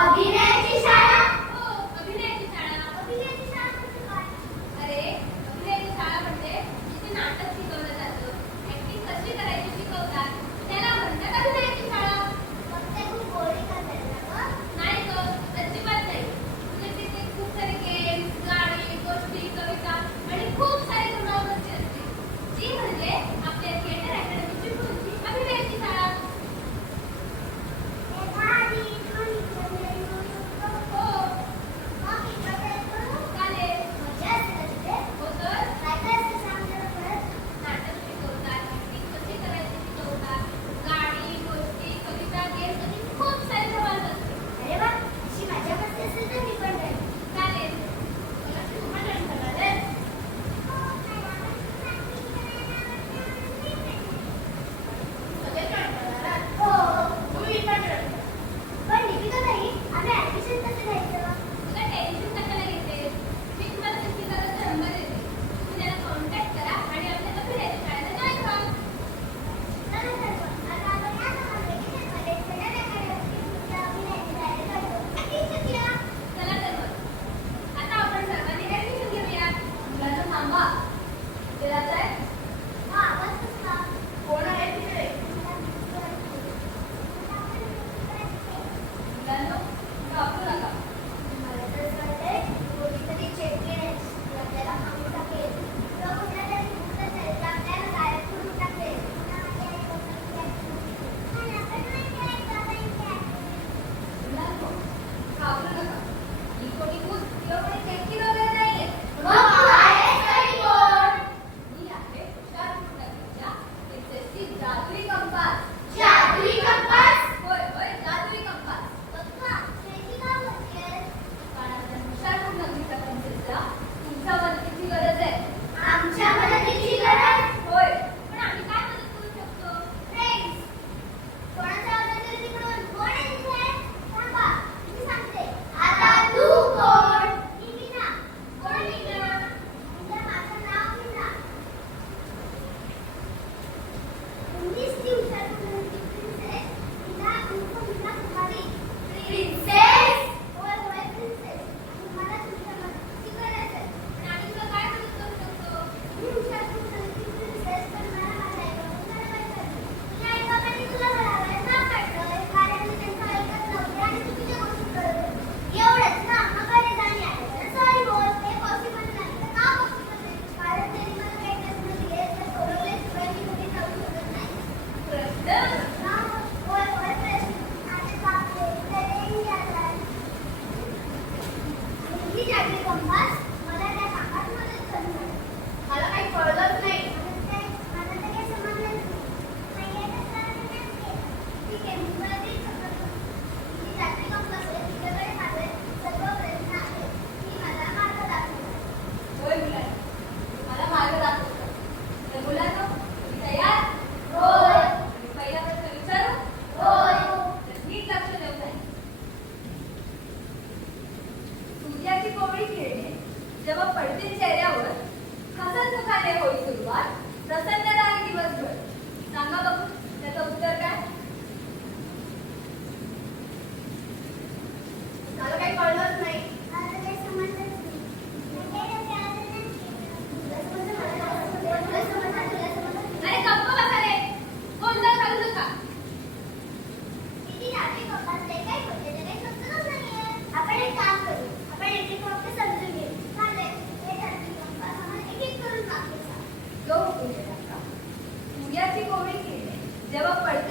അഭിനയ जब आप पढ़ते चेहरा हो हसन तो खाने हो जेव्हा पडते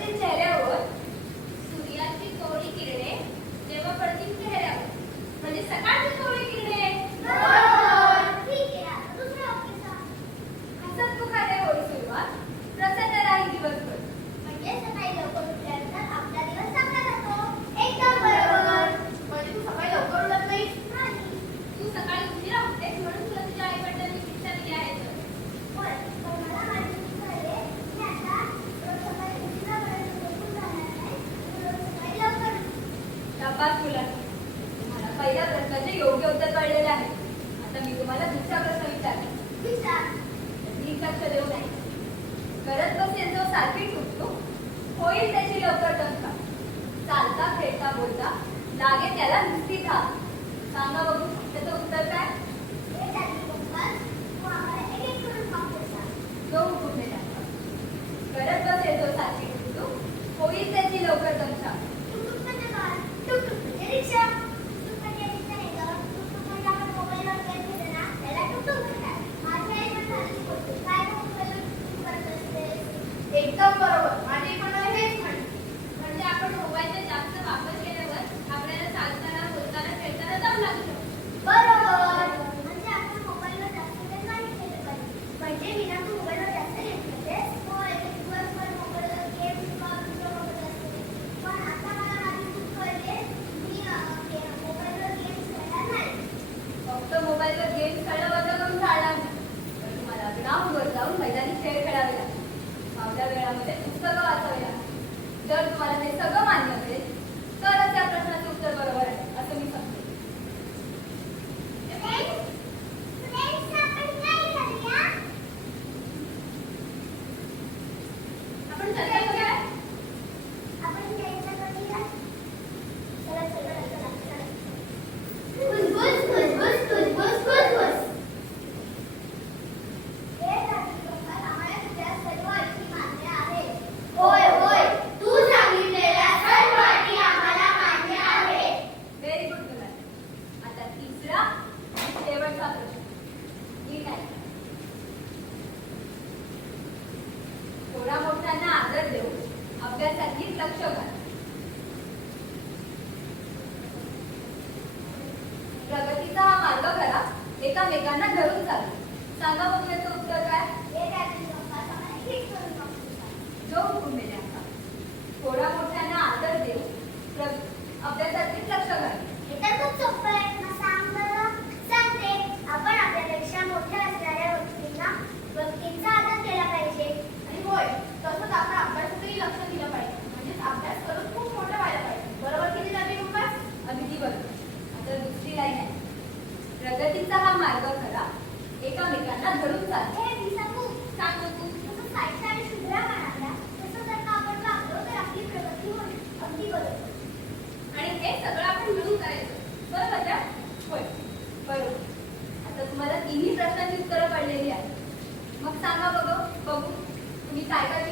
circuit असलेल्या वेळामध्ये जर तुम्हाला हे सगळं मान्य असेल तरच त्या प्रश्नाचे उत्तर बरोबर आहे. लक्ष घाल. प्रगतीचा हा मार्ग करा. प्रगतीचा हा मार्ग खरा. एकामेकांना धरून चालतो. आणि हे सगळं आपण मिळून होय. बरोबर. आता तुम्हाला तिन्ही प्रश्नांची उत्तरं पडलेली आहेत. मग सांगा बघ बघू. तुम्ही काय काय